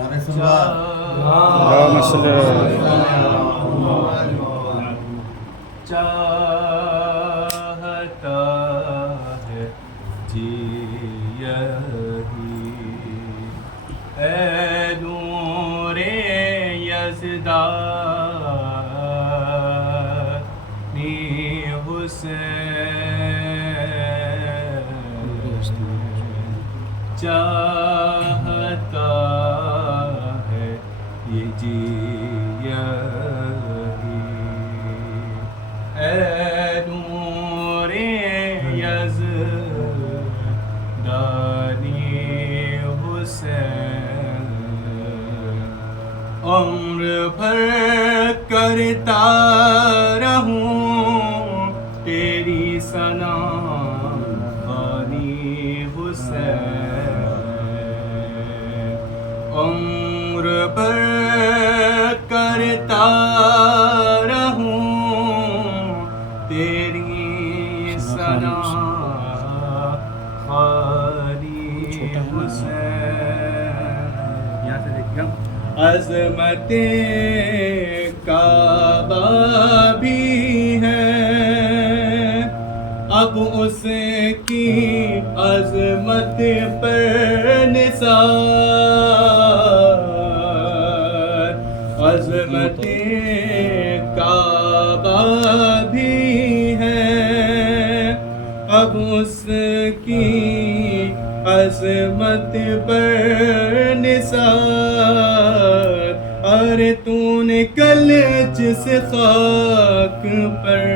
اللهم صل چاہتا ہے جی یہی اے نور یزدانی حسین چاہتا ہے یہ جی یہی اے نور یزدانی حسین عمر بھر کرتا رہوں تیری ثنا خوانی حسین عمر بھر کرتا رہوں تیری ثنا خوانی حسین یہاں سے دیکھیے عظمت کعبہ بھی ہے اب اس کی عظمت پر نثار عظمت کعبہ بھی ہے اب اس کی عظمت پر نثار ارے تو نے کل جس خاک پر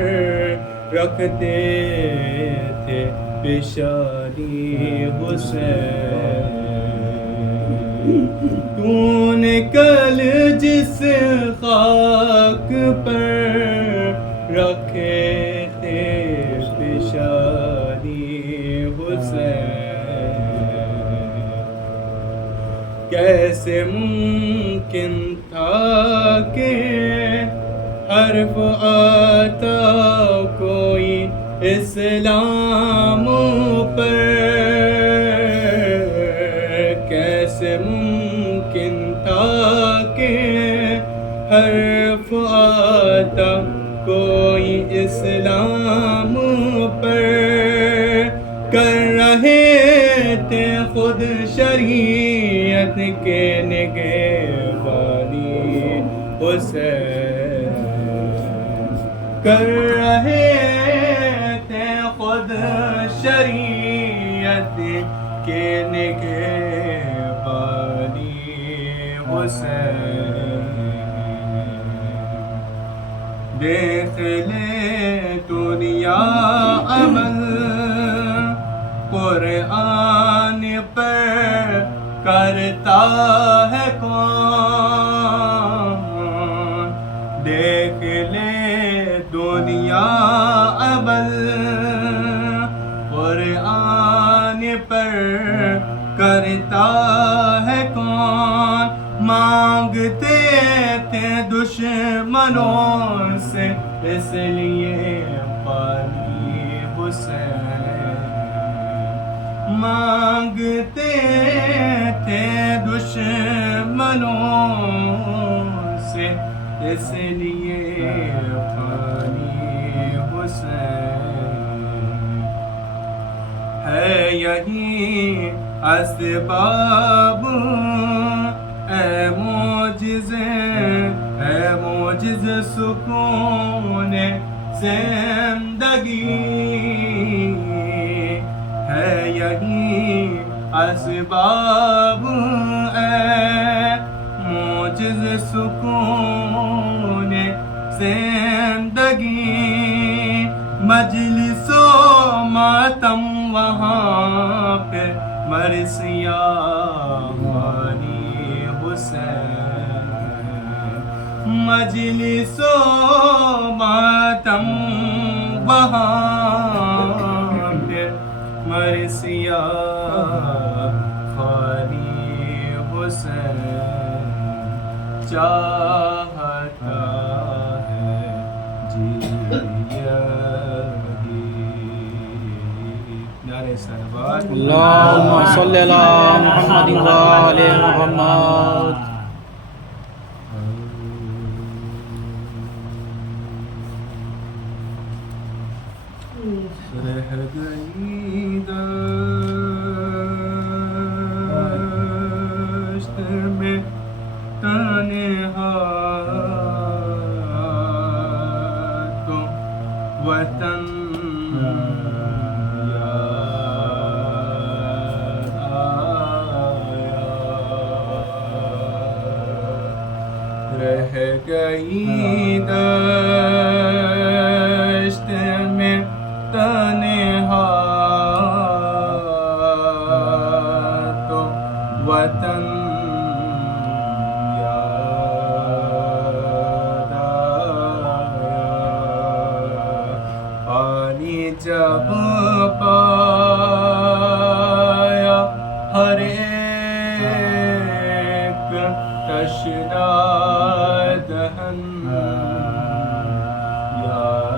رکھتے تھے پیشانی حسین تو نے کل جس خاک پر رکھے تھے پیشانی حسین کیسے ممکن تھا کہ حرف آتا کوئی اسلام پر کیسے ممکن تھا کہ حرف آتا کوئی اسلام پر کر رہے تھے خود شریعت کے نگہبانی حسین کر رہے تھے خود شریعت کے نگہبانی حسین دیکھ لے دنیا عمل قرآن پر کرتا ہے کون دیکھ لے دنیا عمل قرآن پر کرتا ہے کون مانگتے تھے دشمنوں سے اس لیے پانی حسین مانگتے تھے دشمنوں سے اس لیے پانی حسین ہے یہی اسباب اے موجز سکون زندگی ہے یہی اسباب اے موجز سکون زندگی مجلس و ماتم وہاں پہ مرثیہ ہماری حسین مجلس و ماتم وہاں پہ مرثیہ خالی حسین چاہتا ہے جی یہی نعرہ سلام اللهم صل على محمد وآل محمد. رہ گئی دشت میں تنہا تو وطن یاد آیا. رہ گئی دشت میں تنہا تو وطن یاد آیا. پانی جب پایا ہر ایک تشنا دہن یاد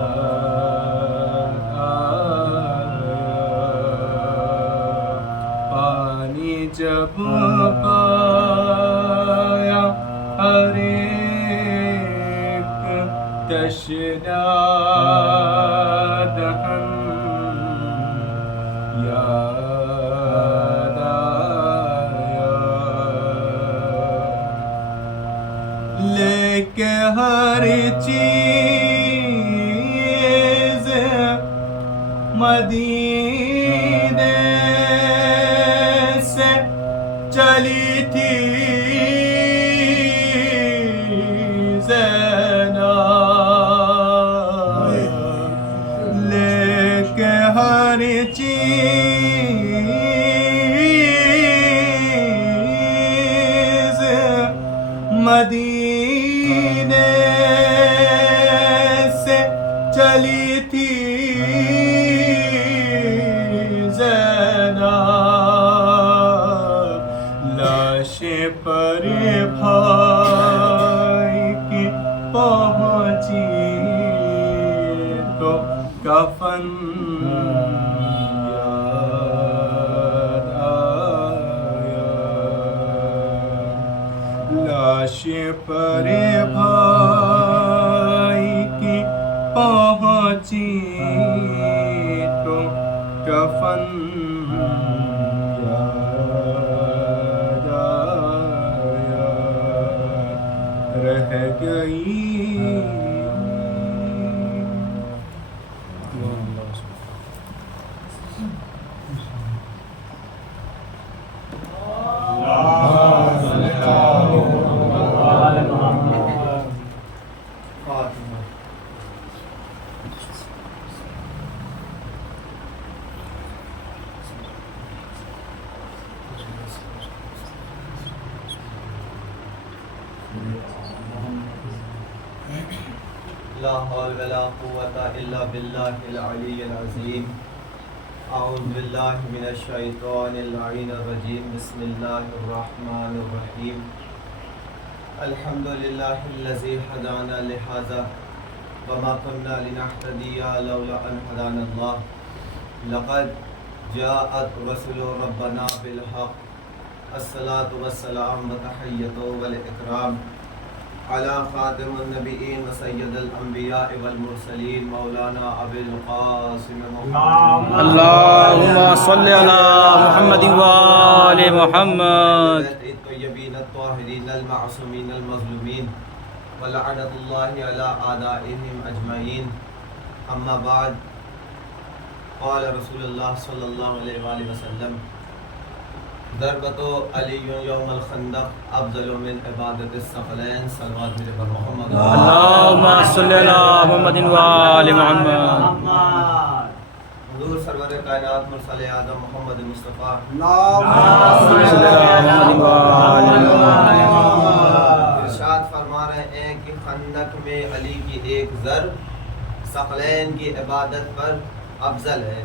آیا. پانی جب پایا ہر ایک تشنا دہن یاد آیا. لے کے ہر چیز مدینے سے چلی تھی زینب. لے کے ہر چیز مدینے سے چلی تھی زینب. لاش پر بھائی کی پہنچی تو کفن یاد آیا. لاش پر بھائی کی پہنچی تو کفن یاد آیا. رہ گئی لا حول ولا قوة إلا بالله العلي العظيم. أعوذ بالله من الشيطان اللعين الرجيم. بسم الله الرحمن الرحيم. الحمد لله الذي هدانا لهذا وما كنا لنهتدي لولا أن هدانا الله. لقد جاءت رسل ربنا بالحق. الصلاة والسلام وتحية والإكرام على خاتم النبيين وسيد الأنبياء والمرسلين مولانا أبي القاسم محمد. اللهم صل على محمد وآل محمد. الطيبين الطاهرين المعصومين المظلومين ولعنة الله على أعدائهم أجمعين. أما بعد. قال رسول الله صلى الله عليه وآله وسلم ضربت علی یوم الخندق افضل من عبادت الثقلین. صلوات میرے پر محمد. اللهم صل على محمد وآل محمد. حضور سرور کائنات مرسل اعظم محمد مصطفیٰ ارشاد فرما رہے ہیں کہ خندق میں علی کی ایک ضرب ثقلین کی عبادت پر افضل ہے.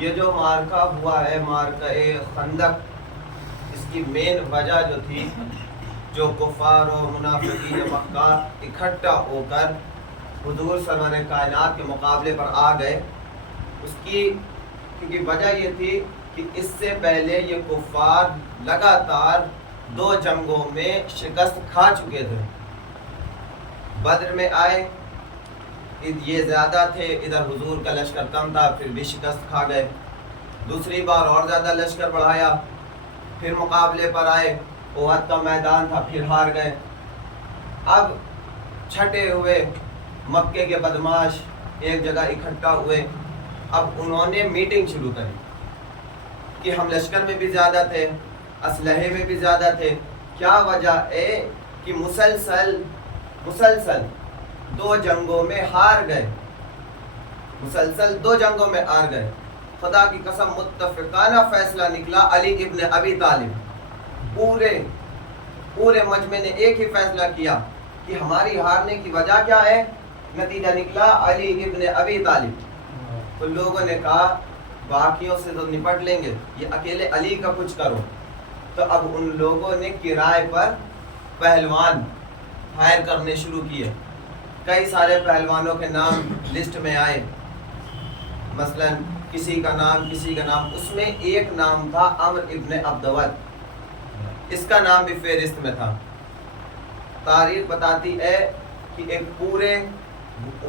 یہ جو مارکہ ہوا ہے مارکہ خندق، اس کی مین وجہ جو تھی، جو کفار و منافقین مکہ اکٹھا ہو کر حضور سرور کائنات کے مقابلے پر آ گئے، اس کی کیونکہ وجہ یہ تھی کہ اس سے پہلے یہ کفار لگاتار 2 جنگوں میں شکست کھا چکے تھے. بدر میں آئے، یہ زیادہ تھے، ادھر حضور کا لشکر کم تھا، پھر بھی شکست کھا گئے. دوسری بار اور زیادہ لشکر بڑھایا، پھر مقابلے پر آئے، احد کا میدان تھا، پھر ہار گئے. اب چھٹے ہوئے مکے کے بدماش ایک جگہ اکٹھا ہوئے. اب انہوں نے میٹنگ شروع کری کہ ہم لشکر میں بھی زیادہ تھے، اسلحے میں بھی زیادہ تھے، کیا وجہ ہے کہ مسلسل 2 جنگوں میں ہار گئے، مسلسل 2 جنگوں میں ہار گئے. خدا کی قسم متفقانہ فیصلہ نکلا. علی ابن ابی طالب پورے مجمع نے ایک ہی فیصلہ کیا کہ ہماری ہارنے کی وجہ کیا ہے. نتیجہ نکلا علی ابن ابی طالب. تو لوگوں نے کہا باقیوں سے تو نپٹ لیں گے، یہ اکیلے علی کا کچھ کرو. تو اب ان لوگوں نے کرائے پر پہلوان ہائر کرنے شروع کیے. کئی سارے پہلوانوں کے نام لسٹ میں آئے، مثلا کسی کا نام. اس میں ایک نام تھا عمر ابن عبدود، اس کا نام بھی فہرست میں تھا. تاریخ بتاتی ہے کہ ایک پورے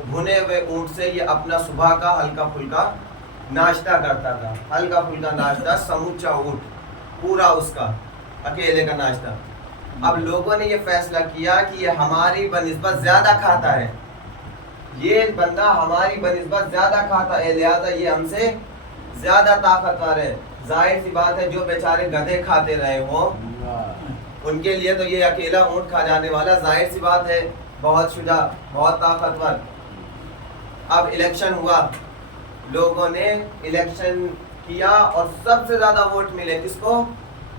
بھنے ہوئے اونٹ سے یہ اپنا صبح کا ہلکا پھلکا ناشتہ کرتا تھا. ہلکا پھلکا ناشتہ، سموچا اونٹ پورا اس کا اکیلے کا ناشتہ. اب لوگوں نے یہ فیصلہ کیا کہ یہ ہماری بنسبت زیادہ کھاتا ہے، یہ بندہ ہماری بنسبت زیادہ کھاتا ہے، لہذا یہ ہم سے زیادہ طاقتور ہے. ظاہر سی بات ہے جو بیچارے گدھے کھاتے رہے ہوں ان کے لیے تو یہ اکیلا اونٹ کھا جانے والا ظاہر سی بات ہے بہت شجاع، بہت طاقتور. اب الیکشن ہوا، لوگوں نے الیکشن کیا اور سب سے زیادہ ووٹ ملے کس کو؟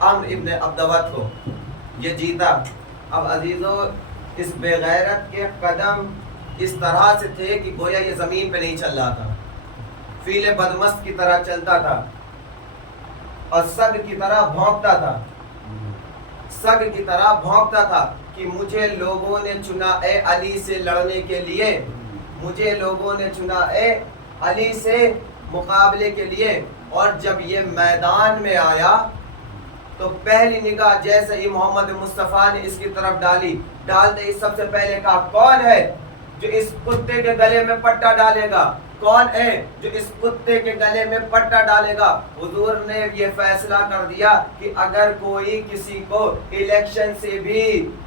عمر ابن عبدود کو. یہ جیتا. اب عزیزو اس بے غیرت کے قدم اس طرح سے تھے کہ گویا یہ زمین پہ نہیں چل رہا تھا، فیل بدمست کی طرح چلتا تھا اور سگ کی طرح بھونکتا تھا کہ مجھے لوگوں نے چنا اے علی سے لڑنے کے لیے، مجھے لوگوں نے چنا اے علی سے مقابلے کے لیے. اور جب یہ میدان میں آیا تو پہلی نگاہ جیسے ہی محمد مصطفیٰ نے اس کی طرف ڈالتے ہی سب سے پہلے کہا کون ہے جو اس کتے کے گلے میں پٹا ڈالے گا؟ کون ہے جو اس کتے کے گلے میں پٹا ڈالے گا؟ حضور نے یہ فیصلہ کر دیا کہ اگر کوئی کسی کو الیکشن سے بھی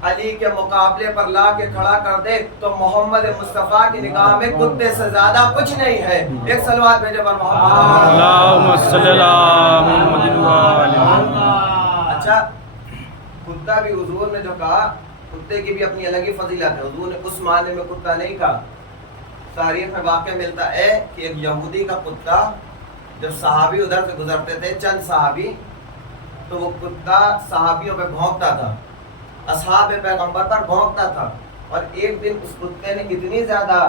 علی کے مقابلے پر لا کے کھڑا کر دے تو محمد مصطفیٰ کی نگاہ میں کتے سے زیادہ کچھ نہیں ہے. ایک صلوات بھیجے پر محمد. اللہم صلی اللہ محمد و آلہ. اچھا کتا بھی حضور نے جو کہا، کتے کی بھی اپنی الگ ہی فضیلت ہے. حضور نے اس معنی میں کتا نہیں کہا. تاریخ میں واقع ملتا ہے کہ ایک یہودی کا کتا جب صحابی ادھر سے گزرتے تھے، چند صحابی، تو وہ کتا صحابیوں پہ بھونکتا تھا، اصحاب پیغمبر پر بھونکتا تھا. اور ایک دن اس کتے نے اتنی زیادہ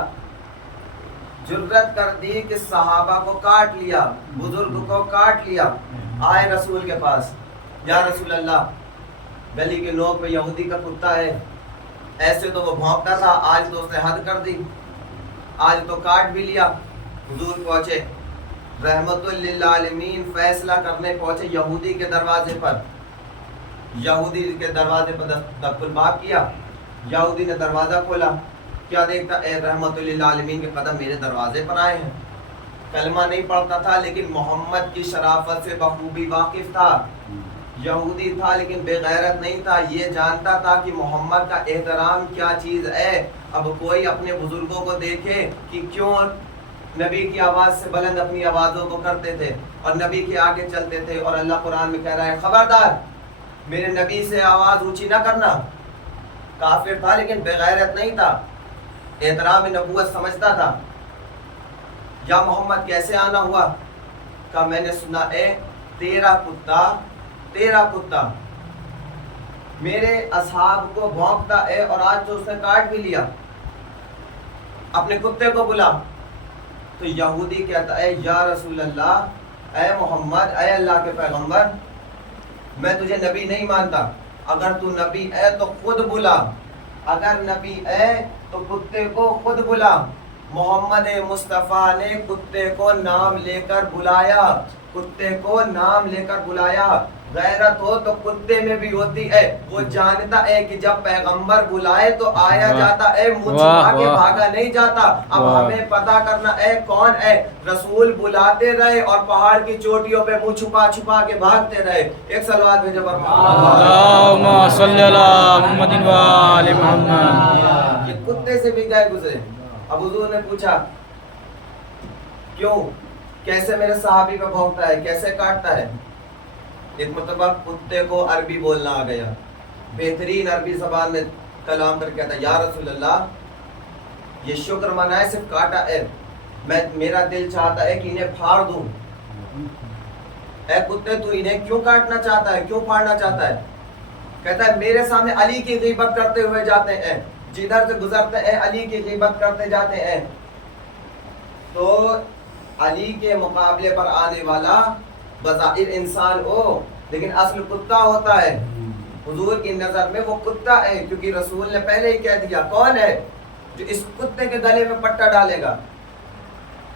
جرت کر دی کہ صحابہ کو کاٹ لیا، بزرگ کو کاٹ لیا. آئے رسول کے پاس، یا رسول اللہ گلی کے نوک پہ یہودی کا کتا ہے، ایسے تو وہ بھونکتا تھا، آج تو اس نے حد کر دی، آج تو کاٹ بھی لیا. حضور پہنچے رحمت للعالمین فیصلہ کرنے پہنچے یہودی کے دروازے پر. یہودی کے دروازے پر دق الباب کیا. یہودی نے دروازہ کھولا، کیا دیکھتا؟ اے رحمت للعالمین کے قدم میرے دروازے پر آئے ہیں. کلمہ نہیں پڑھتا تھا لیکن محمد کی شرافت سے بخوبی واقف تھا. یہودی تھا لیکن بے غیرت نہیں تھا، یہ جانتا تھا کہ محمد کا احترام کیا چیز ہے. اب کوئی اپنے بزرگوں کو دیکھے کہ کیوں نبی کی آواز سے بلند اپنی آوازوں کو کرتے تھے اور نبی کے آگے چلتے تھے، اور اللہ قرآن میں کہہ رہا ہے خبردار میرے نبی سے آواز اونچی نہ کرنا. کافر تھا لیکن بے غیرت نہیں تھا، احترام نبوت سمجھتا تھا. یا محمد کیسے آنا ہوا؟ کہا میں نے سنا اے تیرا کتا میرے اصحاب کو بھونکتا ہے اور آج تو اس نے کاٹ بھی لیا، اپنے کتے کو بلا. تو یہودی کہتا ہے یا رسول اللہ، اے محمد، اے اللہ کے پیغمبر، میں تجھے نبی نہیں مانتا، اگر تو نبی ہے تو خود بلا، اگر نبی ہے تو کتے کو خود بلا. محمد مصطفیٰ نے کتے کو نام لے کر بلایا، کتے کو نام لے کر بلایا۔ غیرت ہو تو کتے میں بھی ہوتی ہے، وہ جانتا ہے کہ جب پیغمبر بلائے تو آیا جاتا ہے، منہ چھپا کے بھاگا نہیں جاتا۔ اب ہمیں پتا کرنا ہے کون ہے۔ رسول بلاتے رہے اور پہاڑ کی چوٹیوں پہ منہ چھپا چھپا کے بھاگتے رہے۔ ایک صلوات بھیجو پر اللہم صلی اللہ محمد و آل محمد۔ یہ کتے سے بھی گئے گزرے۔ اب حضور نے پوچھا کیوں، کیسے میرے صحابی پہ بھونکتا ہے، کیسے کاٹتا ہے؟ ایک مرتبہ کتے کو عربی بولنا آ گیا، بہترین عربی زبان میں کلام کر کہتا ہے یا رسول اللہ یہ شکر منائے صرف کاٹا ہے، میرا دل چاہتا ہے کہ انہیں پھاڑ دوں۔ اے کتے تو انہیں کیوں کاٹنا چاہتا ہے، کیوں پھاڑنا چاہتا ہے؟ کہتا ہے میرے سامنے علی کی غیبت کرتے ہوئے جاتے ہیں، جدھر سے گزرتے ہیں علی کی غیبت کرتے جاتے ہیں۔ تو علی کے مقابلے پر آنے والا بظاہر انسان ہو لیکن اصل کتا ہوتا ہے۔ حضور کی نظر میں وہ کتا ہے، کیونکہ رسول نے پہلے ہی کہہ دیا کون ہے جو اس کتے کے گلے میں پٹا ڈالے گا۔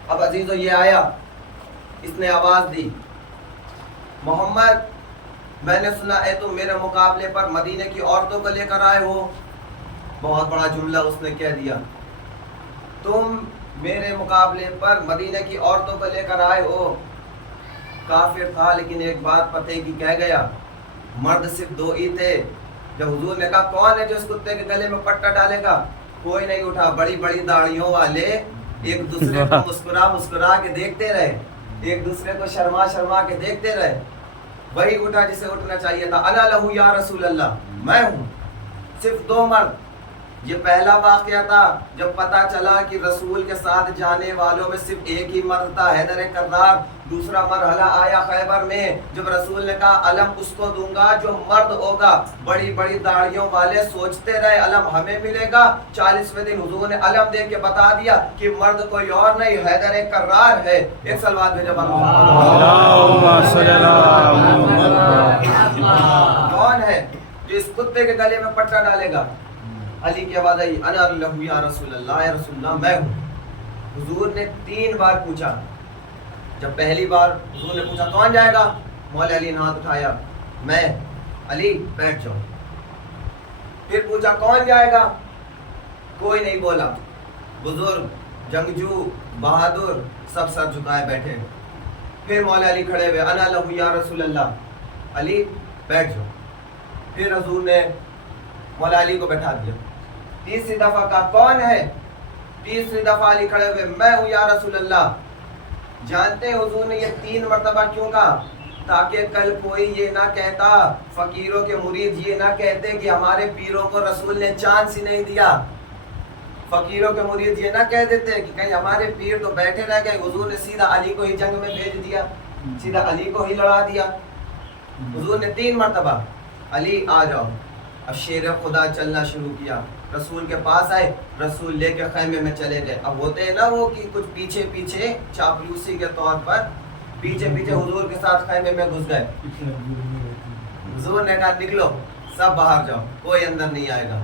اب عزیزو یہ آیا، اس نے آواز دی محمد میں نے سنا ہے تم میرے مقابلے پر مدینے کی عورتوں کو لے کر آئے ہو۔ بہت بڑا جملہ اس نے کہہ دیا، تم میرے مقابلے پر مدینے کی عورتوں کو لے کر آئے ہو۔ کافر تھا لیکن ایک بات پتے کی کہہ گیا، مرد صرف دو ہی تھے۔ جب حضور نے کہا کون ہے جو اس کتے کے گلے میں پٹا ڈالے گا، کوئی نہیں اٹھا۔ بڑی بڑی داڑھیوں والے ایک دوسرے کو مسکرا مسکرا کے دیکھتے رہے، ایک دوسرے کو شرما شرما کے دیکھتے رہے۔ وہی اٹھا جسے اٹھنا چاہیے تھا، انا لہو یا رسول اللہ، میں ہوں۔ صرف دو مرد۔ یہ پہلا واقعہ تھا جب پتا چلا کہ رسول کے ساتھ جانے والوں میں صرف ایک ہی مرد تھا، حیدر کرار۔ دوسرا مرحلہ آیا خیبر میں، جب رسول نے کہا علم اس کو دوں گا جو مرد ہوگا۔ بڑی بڑی داڑھیوں والے سوچتے رہے علم ہمیں ملے گا۔ 40ویں دن حضور نے علم دے کے بتا دیا کہ مرد کوئی اور نہیں، حیدر کرار ہے۔ ایک صلوات بھیجو اللہم صلی اللہ محمد۔ کون ہے جو اس کتے کے گلے میں پٹا ڈالے گا؟ علی کی آواز آئی انا لہو یا رسول اللہ، یا رسول اللہ میں ہوں۔ حضور نے 3 بار پوچھا۔ جب پہلی بار حضور نے پوچھا کون جائے گا، مولا علی نے ہاتھ اٹھایا، میں۔ علی بیٹھ جاؤ۔ پھر پوچھا کون جائے گا، کوئی نہیں بولا۔ بزرگ، جنگجو، بہادر سب سر جھکائے بیٹھے۔ پھر مولا علی کھڑے ہوئے، انا لہو یا رسول اللہ، علی بیٹھ جاؤ۔ پھر حضور نے مولا علی کو بیٹھا دیا۔ تیسری دفعہ کہا کون ہے، تیسری دفعہ علی کھڑے ہوئے، میں ہوں یا رسول اللہ۔ جانتے ہیں حضور نے یہ 3 مرتبہ کیوں کہا؟ تاکہ کل کوئی یہ نہ کہتا، فقیروں کے مرید یہ نہ کہتے کہ ہمارے پیروں کو رسول نے چانس ہی نہیں دیا۔ فقیروں کے مرید یہ نہ کہہ دیتے کہ کہیں ہمارے پیر تو بیٹھے رہ گئے، حضور نے سیدھا علی کو ہی جنگ میں بھیج دیا، سیدھا علی کو ہی لڑا دیا۔ حضور نے 3 مرتبہ علی آ جاؤ۔ اب شیر خدا چلنا شروع کیا، رسول کے پاس آئے، رسول لے کے خیمے میں چلے گئے۔ اب ہوتے ہیں نا وہ کہ کچھ پیچھے پیچھے چاپلوسی کے طور پر پیچھے پیچھے حضور کے ساتھ خیمے میں گھس گئے۔ حضور نے کہا نکلو، سب باہر جاؤ، کوئی اندر نہیں آئے گا۔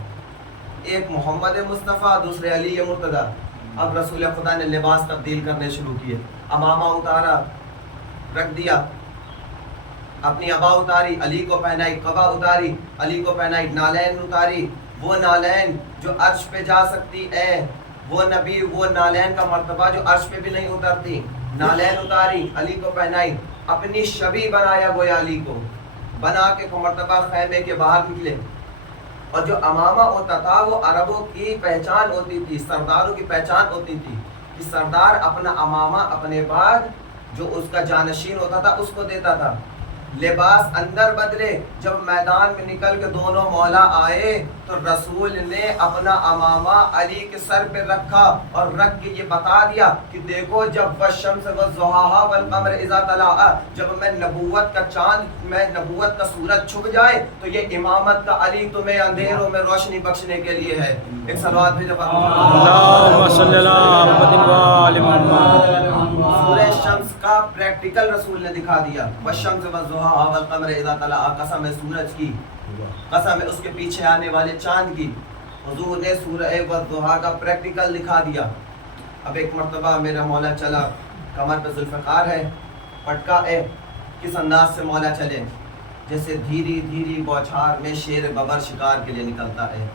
ایک محمد مصطفیٰ، دوسرے علی مرتضیٰ۔ اب رسول خدا نے لباس تبدیل کرنے شروع کیے، امامہ اتارا رکھ دیا، اپنی عبا اتاری، علی کو پہنائی، قبا اتاری، علی کو پہنائی، نالین اتاری، وہ نالین جو عرش پہ جا سکتی ہے، وہ نبی وہ نالین کا مرتبہ جو عرش پہ بھی نہیں اترتی، نالین اتاری، علی کو پہنائی، اپنی شبی بنایا گویا علی کو، بنا کے کو مرتبہ خیمے کے باہر نکلے۔ اور جو امامہ ہوتا تھا وہ عربوں کی پہچان ہوتی تھی، سرداروں کی پہچان ہوتی تھی کہ سردار اپنا امامہ اپنے بعد جو اس کا جانشین ہوتا تھا اس کو دیتا تھا۔ لباس اندر بدلے، جب میدان میں نکل کے دونوں مولا آئے تو رسول نے اپنا امامہ علی کے سر پہ رکھا اور رکھ کے یہ بتا دیا کہ دیکھو جب والشمس والضحاها والقمر اذا طلع، جب میں نبوت کا چاند، میں نبوت کا سورج چھپ جائے تو یہ امامت کا علی تمہیں اندھیروں میں روشنی بخشنے کے لیے ہے۔ ایک صلوات بھیجو اللہم صلی اللہ محمد و آل محمد۔ سورہ شمس کا پریکٹیکل رسول نے دکھا دیا، والشمس والضحاها والقمر اذا طلع، قسم ہے سورج کی، قسم ہے اس کے پیچھے آنے والے چاند کی۔ حضور نے سورہ والضحیٰ کا پریکٹیکل دکھا دیا۔ اب ایک مرتبہ میرا مولا چلا، کمر پہ ذوالفقار ہے، پٹکا ہے، کس انداز سے مولا چلے، جیسے دھیری دھیری بوچھار میں شیر ببر شکار کے لیے نکلتا ہے۔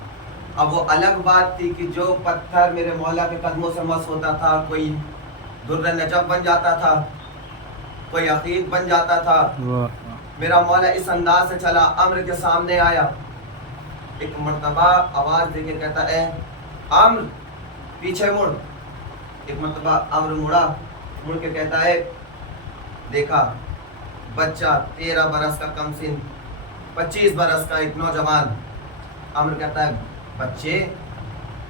اب وہ الگ بات تھی کہ جو پتھر میرے مولا کے قدموں سے مس ہوتا تھا، کوئی در نجف بن جاتا تھا، کوئی عقیق بن جاتا تھا۔ میرا مولا اس انداز سے چلا، امر کے سامنے آیا، ایک مرتبہ آواز دے کے کہتا ہے امر پیچھے مڑ۔ ایک مرتبہ امر مڑا، مڑ کے کہتا ہے دیکھا بچہ 13 برس کا کم سن، 25 برس کا ایک نوجوان۔ امر کہتا ہے بچے،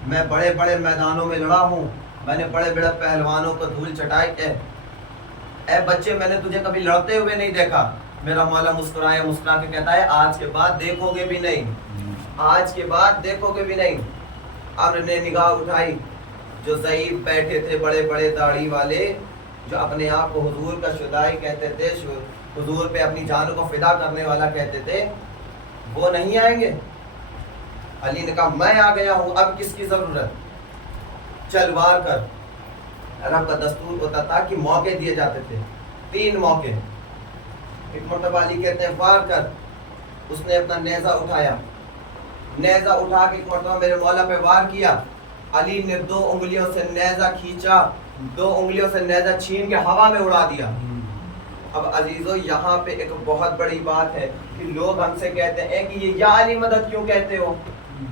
میں بڑے بڑے میدانوں میں لڑا ہوں، میں نے بڑے بڑے پہلوانوں کو دھول چٹائی ہے، اے بچے میں نے تجھے کبھی لڑتے ہوئے نہیں دیکھا۔ میرا مولا مسکرایا، مسکرا کے کہتا ہے آج کے بعد دیکھو گے بھی نہیں، آج کے بعد دیکھو گے بھی نہیں۔ امر نے نگاہ اٹھائی، جو ضعیف بیٹھے تھے بڑے بڑے داڑھی والے، جو اپنے آپ کو حضور کا شدائی کہتے تھے، حضور پہ اپنی جانوں کو فدا کرنے والا کہتے تھے، وہ نہیں آئیں گے۔ علی نے کہا میں آ گیا ہوں، اب کس کی ضرورت، چل وار کر۔ عرب کا دستور ہوتا تھا کہ موقع دیے جاتے تھے، 3 موقع۔ ایک مرتبہ علی کہتے ہیں وار کر، اس نے اپنا نیزہ اٹھایا، نیزہ اٹھا کے ایک مرتبہ میرے مولا پہ وار کیا۔ علی نے 2 انگلیوں سے نیزہ کھینچا، 2 انگلیوں سے نیزہ چھین کے ہوا میں اڑا دیا۔ اب عزیزو یہاں پہ ایک بہت بڑی بات ہے کہ لوگ ہم سے کہتے ہیں کہ یہ یا علی مدد کیوں کہتے ہو،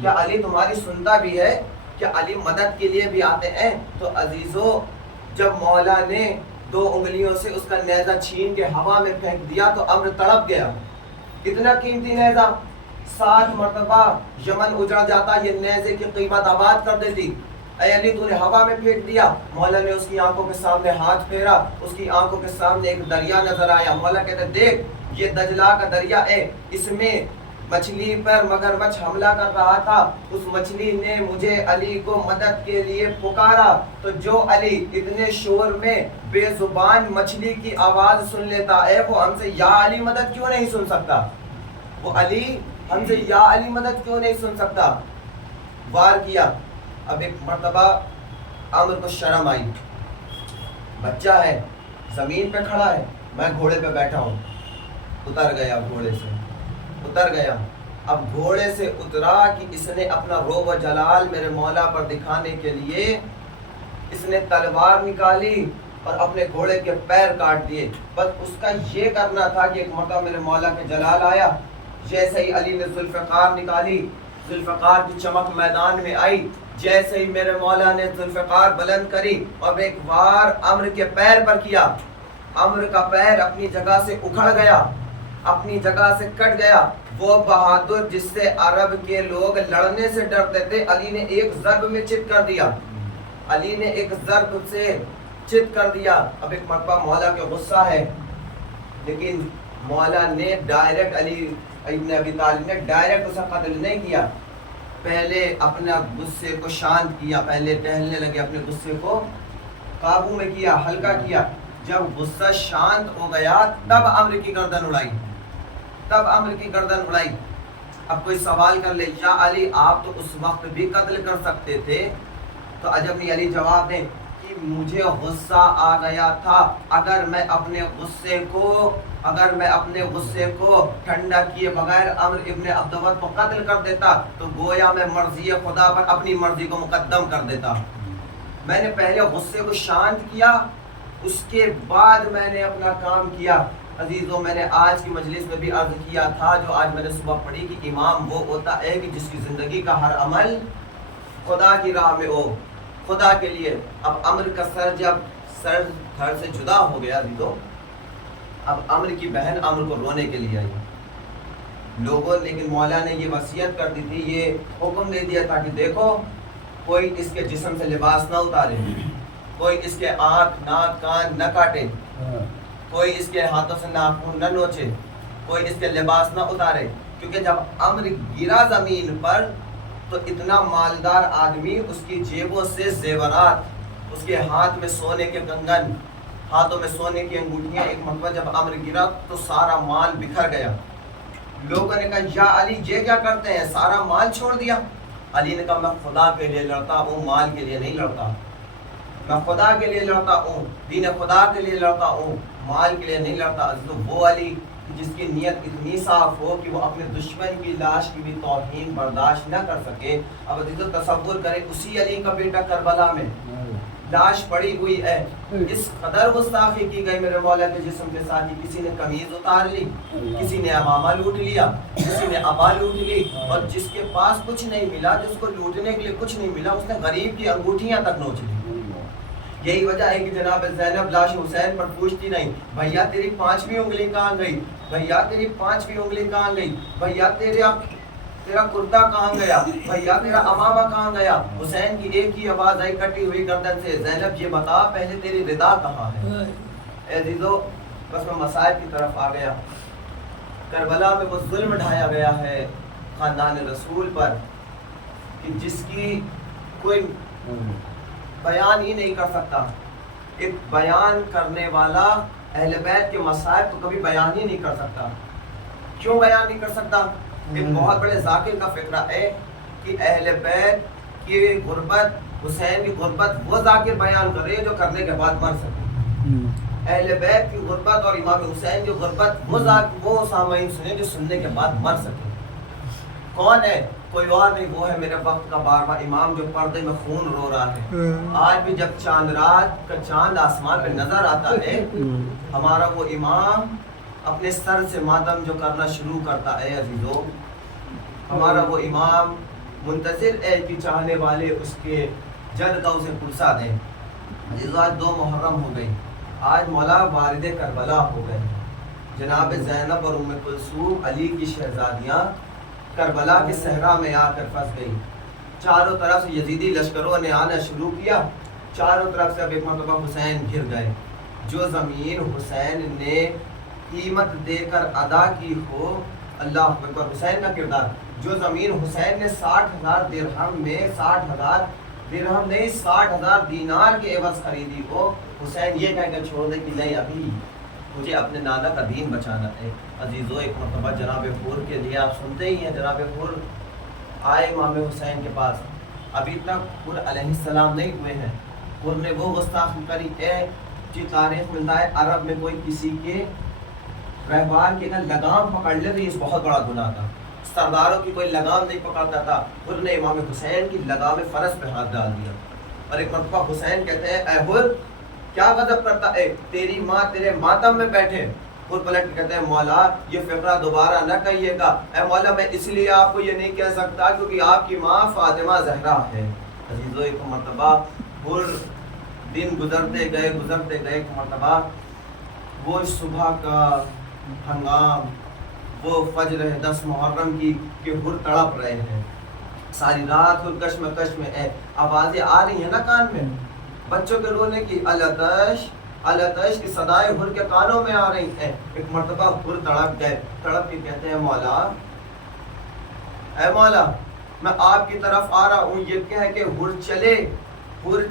کیا علی تمہاری سنتا بھی ہے، کیا علی مدد کے لیے بھی آتے ہیں؟ تو عزیزو جب مولا نے 2 انگلیوں سے اس کا نیزہ چھین کے ہوا میں پھینک دیا تو امر تڑپ گیا، اتنا قیمتی نیزہ 7 مرتبہ یمن اجڑ جاتا، یہ نیزے کی قیمت آباد کر دیتی۔ اے علی تو نے ہوا میں پھینک دیا۔ مولا نے اس کی آنکھوں کے سامنے ہاتھ پھیرا، اس کی آنکھوں کے سامنے ایک دریا نظر آیا۔ مولا کہتے دیکھ یہ دجلہ کا دریا ہے، اس میں مچھلی پر مگرمچھ حملہ کر رہا تھا، اس مچھلی نے مجھے علی کو مدد کے لیے پکارا، تو جو علی اتنے شور میں بے زبان مچھلی کی آواز سن لیتا ہے، وہ ہم سے یا علی مدد کیوں نہیں سن سکتا؟ وہ علی ہم سے یا علی مدد کیوں نہیں سن سکتا؟ وار کیا۔ اب ایک مرتبہ عمر کو شرم آئی، بچہ ہے، زمین پہ کھڑا ہے، میں گھوڑے پہ بیٹھا ہوں، اتر گیا گھوڑے سے، اتر گیا۔ اب گھوڑے سے اترا کہ اس نے اپنا روب و جلال میرے مولا پر دکھانے کے لیے اس نے تلوار نکالی اور اپنے گھوڑے کے پیر کاٹ دیے۔ بس اس کا یہ کرنا تھا کہ ایک مرتبہ میرے مولا کے جلال آیا، جیسے ہی علی نے ذوالفقار نکالی، ذوالفقار کی چمک میدان میں آئی، جیسے ہی میرے مولا نے ذوالفقار بلند کری اور ایک وار عمر کے پیر پر کیا، عمر کا پیر اپنی جگہ سے اکھڑ گیا، اپنی جگہ سے کٹ گیا۔ وہ بہادر جس سے عرب کے لوگ لڑنے سے ڈرتے تھے، علی نے ایک ضرب میں چت کر دیا، علی نے ایک ضرب سے چت کر دیا۔ اب ایک مرتبہ مولا کے غصہ ہے، لیکن مولا نے ڈائریکٹ علی ابن ابی طالب نے ڈائریکٹ اسے قتل نہیں کیا، پہلے اپنا غصے کو شانت کیا، پہلے ٹہلنے لگے، اپنے غصے کو قابو میں کیا، ہلکا کیا۔ جب غصہ شانت ہو گیا تب عمر کی گردن اڑائی، تب عمر کی گردن اڑائی۔ اب کوئی سوال کر لے یا علی آپ تو اس وقت بھی قتل کر سکتے تھے، تو عجب نہیں علی جواب دیں کہ مجھے غصہ آ گیا تھا، اگر میں اپنے غصے کو ٹھنڈا کیے بغیر عمر ابن عبدود کو قتل کر دیتا تو گویا میں مرضی خدا پر اپنی مرضی کو مقدم کر دیتا۔ میں نے پہلے غصے کو شانت کیا، اس کے بعد میں نے اپنا کام کیا۔ عزیزوں میں نے آج کی مجلس میں بھی عرض کیا تھا، جو آج میں نے صبح پڑھی کہ امام وہ ہوتا ہے کہ جس کی زندگی کا ہر عمل خدا کی راہ میں ہو، خدا کے لیے۔ اب عمر کا سر جب سر دھڑ سے جدا ہو گیا عزیزوں، اب عمر کی بہن عمر کو رونے کے لیے آئی لوگوں، لیکن مولا نے یہ وصیت کر دی تھی، یہ حکم دے دیا تھا کہ دیکھو کوئی اس کے جسم سے لباس نہ اتارے، کوئی اس کے آنکھ ناک کان نہ کاٹے، کوئی اس کے ہاتھوں سے ناخن نہ نوچے، کوئی اس کے لباس نہ اتارے، کیونکہ جب عمر گرا زمین پر تو اتنا مالدار آدمی، اس کی جیبوں سے زیورات، اس کے ہاتھ میں سونے کے کنگن، ہاتھوں میں سونے کی انگوٹھیاں، ایک مرتبہ جب عمر گرا تو سارا مال بکھر گیا۔ لوگوں نے کہا یا علی یہ کیا کرتے ہیں، سارا مال چھوڑ دیا؟ علی نے کہا میں خدا کے لیے لڑتا ہوں، مال کے لیے نہیں لڑتا، میں خدا کے لیے لڑتا ہوں، دین خدا کے لیے لڑتا ہوں، مال کے لیے نہیں لڑتا۔ عزیزو وہ علی جس کی نیت اتنی صاف ہو کہ وہ اپنے دشمن کی لاش کی بھی توہین برداشت نہ کر سکے۔ اب عزیزو تصور کریں اسی علی کا بیٹا کربلا میں لاش پڑی ہوئی ہے، اس قدر گستاخی کی گئی میرے مولا کے جسم کے ساتھ کہ کسی نے قمیض اتار لی، کسی نے امامہ لوٹ لیا، کسی نے ابا لوٹ لی، اور جس کے پاس کچھ نہیں ملا، جس کو لوٹنے کے لیے کچھ نہیں ملا، اس نے غریب کی انگوٹھیاں تک نوچ لی۔ یہی وجہ ہے کہ جناب زینب لاش حسین پر پوچھتی نہیں، بھیا تیری 5ویں انگلی کہاں گئی، بھیا تیری 5ویں انگلی کہاں گئی، بھیا تیرا کرتا کہاں گیا، بھیا تیرا امامہ کہاں گیا۔ حسین کی ایک ہی آواز آئی کٹی ہوئی گردن سے، زینب یہ بتا پہلے تیری رضا کہاں ہے۔ اے عزیزو بس میں مسائل کی طرف آ گیا۔ کربلا میں وہ ظلم ڈھایا گیا ہے خاندان رسول پر کہ جس کی کوئی بیان ہی نہیں کر سکتا۔ ایک بیان کرنے والا اہل بیت کے مسائل کو کبھی بیان ہی نہیں کر سکتا۔ کیوں بیان نہیں کر سکتا؟ ایک بہت بڑے ذاکر کا فکرہ ہے کہ اہل بیت کی غربت، حسین کی غربت وہ ذاکر بیان کرے جو کرنے کے بعد مر سکے۔ اہل بیت کی غربت اور امام حسین کی غربت وہ سامعین سنے جو سننے کے بعد مر سکے۔ کون ہے؟ کوئی اور نہیں، وہ ہے میرے وقت کا بارہواں امام جو پردے میں خون رو رہا ہے۔ آج بھی جب چاند رات کا چاند آسمان پہ نظر آتا ہے، ہمارا وہ امام اپنے سر سے ماتم جو کرنا شروع کرتا ہے عزیزو، ہمارا وہ امام منتظر ہے کہ چاہنے والے اس کے جد کا اسے پرسا دیں۔ عزیزو آج 2 محرم ہو گئی، آج مولا والد کربلا ہو گئے۔ جناب زینب اور ام کلثوم علی کی شہزادیاں کربلا کے صحرا میں آ کر پھنس گئی۔ چاروں طرف سے یزیدی لشکروں نے آنا شروع کیا، چاروں طرف سے اب ایک مرتبہ حسین گھر گئے۔ جو زمین حسین نے قیمت دے کر ادا کی ہو، اللہ اکبر، حسین کا کردار، جو زمین حسین نے 60,000 درہم میں 60,000 درہم نہیں 60,000 دینار کے عوض خریدی ہو، حسین یہ کہہ کر چھوڑ دے کہ نہیں ابھی مجھے اپنے نانا کا دین بچانا ہے۔ عزیزو ایک مرتبہ جناب حور کے لیے آپ سنتے ہی ہیں، جناب حور آئے امام حسین کے پاس، ابھی تک حور علیہ السلام نہیں ہوئے ہیں۔ حور نے وہ گستاخی کری ہے جی تاریخ ملتا ہے عرب میں کوئی کسی کے رہبان کی اگر لگام پکڑ لے تو یہ بہت بڑا گناہ تھا۔ سرداروں کی کوئی لگام نہیں پکڑتا تھا، حور نے امام حسین کی لگام فرض پہ ہاتھ ڈال دیا۔ اور ایک مرتبہ حسین کہتے ہیں اے حور کیا غضب کرتا ہے، تیری ماں تیرے ماتم میں بیٹھے۔ حور پلٹ کے کہتے ہیں مولا یہ فقرہ دوبارہ نہ کہیے گا، اے مولا میں اس لیے آپ کو یہ نہیں کہہ سکتا کیونکہ آپ کی ماں فاطمہ زہرا ہے۔ عزیزو ایک مرتبہ حور دن گزرتے گئے ایک مرتبہ وہ صبح کا ہنگام، وہ فجر 10 محرم کی کہ حور تڑپ رہے ہیں، ساری رات حور کشمکش میں ہے، آوازیں آ رہی ہیں نا کان میں، بچوں کے رونے کی التش التش کی صدائیں حور کے کانوں میں آ رہی ہیں۔ ایک مرتبہ حور تڑپ گئے، تڑپ کے کہتے ہیں مولا اے مولا میں آپ کی طرف آ رہا ہوں، یہ کہہ کہ حور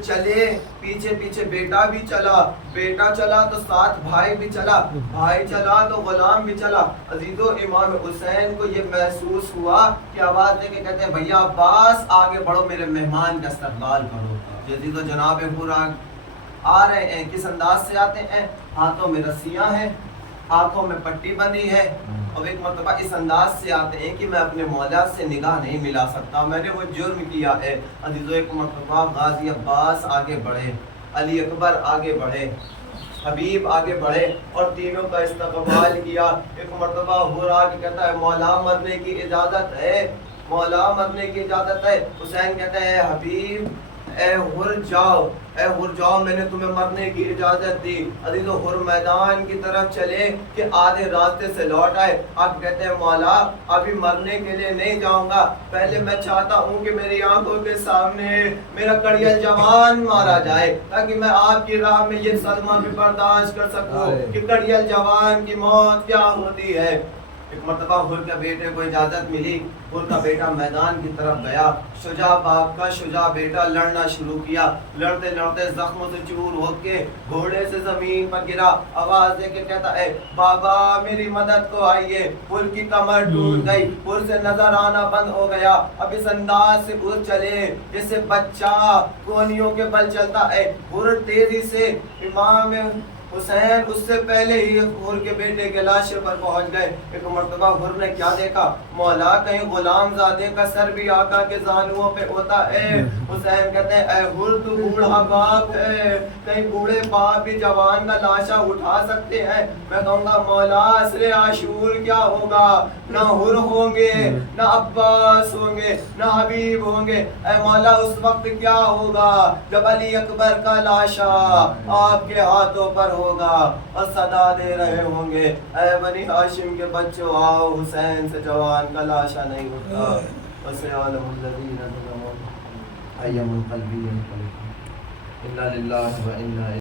چلے، پیچھے پیچھے بیٹا بھی چلا، بیٹا چلا تو ساتھ بھائی بھی چلا، بھائی چلا تو غلام بھی چلا۔ عزیزو امام حسین کو یہ محسوس ہوا کہ آواز دے کے کہتے ہیں بھیا عباس آگے بڑھو، میرے مہمان کا استقبال کرو۔ عزیزو جناب حور آ رہے ہیں، کس انداز سے آتے ہیں؟ ہاتھوں میں رسیاں ہیں، آنکھوں میں پٹی بندھی ہے، اور ایک مرتبہ اس انداز سے آتے ہیں کہ میں اپنے مولا سے نگاہ نہیں ملا سکتا، میں نے وہ جرم کیا ہے۔ عزیزو ایک مرتبہ غازی عباس آگے بڑھے، علی اکبر آگے بڑھے، حبیب آگے بڑھے اور تینوں کا استقبال کیا۔ ایک مرتبہ حور آگے کہتا ہے مولا مرنے کی اجازت ہے، مولا مرنے کی اجازت ہے۔ حسین کہتے ہیں حبیب اے حور جاؤ، میں نے تمہیں مرنے کی اجازت دی۔ عزیزو حور میدان کی طرف چلے کہ آدھے راستے سے لوٹ آئے، آپ کہتے ہیں مولا ابھی مرنے کے لیے نہیں جاؤں گا، پہلے میں چاہتا ہوں کہ میری آنکھوں کے سامنے میرا کڑیل جوان مارا جائے تاکہ میں آپ کی راہ میں یہ صدمہ بھی برداشت کر سکوں کہ کڑیل جوان کی موت کیا ہوتی ہے۔ ایک مرتبہ حر کے بیٹے کو اجازت ملی. حر کا بیٹا میدان کی طرف گیا. شجاع باپ کا شجاع بیٹا لڑنا شروع کیا. لڑتے لڑتے زخموں سے چور ہو کے گھوڑے سے زمین پر گرا. آواز دے کے کہتا ہے بابا میری مدد کو آئیے. حر کی کمر ٹوٹ گئی. حر سے نظر آنا بند ہو گیا. اب اس انداز سے حر چلے جیسے بچہ کونیوں کے بل چلتا ہے. حر تیزی سے امام حسین اس سے پہلے ہی حر کے بیٹے کے لاشے پر پہنچ گئے. ایک مرتبہ حر نے کیا دیکھا, مولا کہیں غلام زادے کا سر بھی آقا کے زانوؤں پہ ہوتا ہے. حسین کہتے ہیں اے حر تو بوڑھا باپ ہے, کہیں بوڑھے باپ بھی جوان کا لاشا اٹھا سکتے ہیں. میں کہوں گا مولا عصر عاشور کیا ہوگا, نہ حر ہوں گے نہ عباس ہوں گے نہ حبیب ہوں گے. اے مولا اس وقت کیا ہوگا جب علی اکبر کا لاشا آپ کے ہاتھوں پر ہوگا اور صدا دے رہے ہوں گے اے بنی ہاشم کے بچوں آؤ, حسین سے جوان کا لاشا نہیں اٹھتا. وسيعلم الذين ظلموا أي منقلب ينقلبون. إنا لله وإنا